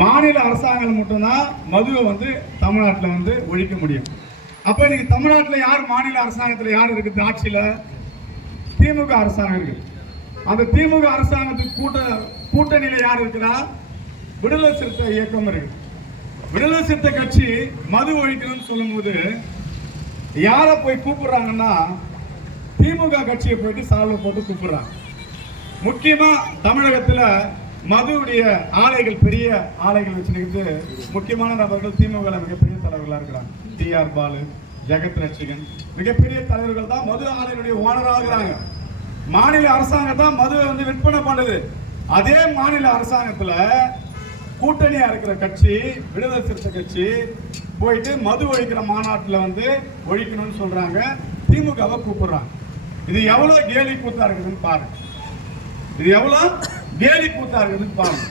மாநில அரசாங்கம் மட்டும்தான் மதுவை வந்து தமிழ்நாட்டில் வந்து ஒழிக்க முடியும். அப்ப இன்னைக்கு தமிழ்நாட்டில் யார் மாநில அரசாங்கத்தில் யார் இருக்குது ஆட்சியில்? திமுக அரசாங்கம் இருக்கு. அந்த திமுக அரசாங்கத்துக்கு கூட்டணியில யார் இருக்கிறா? விடுதலை சிறுத்தை இயக்கம் இருக்கு. விடுதலை சிறுத்தை கட்சி மது ஒழிக்கணும்னு சொல்லும்போது யாரை போய் கூப்பிடுறாங்கன்னா திமுக கட்சியை போயிட்டு சால்வை போட்டு கூப்பிடுறாங்க. முக்கியமா தமிழகத்தில் மதுவுடைய ஆலைகள், பெரிய ஆலைகள் வச்சுக்கிட்டு முக்கியமான நபர்கள் திமுக மிகப்பெரிய தலைவர்களா இருக்கிறாங்க. டி.ஆர். பாலு, ஜெகத் ரட்சகன், மிகப்பெரிய தலைவர்கள் தான் மது ஆலைகளுடைய ஓனராக இருக்கிறாங்க. மாநில அரசாங்கம் தான் மதுவை வந்து விற்பனை பண்ணுது. அதே மாநில அரசாங்கத்துல கூட்டணியா இருக்கிற கட்சி விடுதலை சிறுத்தை கட்சி போயிட்டு மது ஒழிக்கிற மாநாட்டில் வந்து ஒழிக்கணும்னு சொல்றாங்க. திமுகவை கூப்பிடுறாங்க. இது எவ்வளவு கேலி கூத்தா இருக்குதுன்னு பாருங்க. இது எவ்வளவு கேலி கூத்தா இருக்குதுன்னு பாருங்க.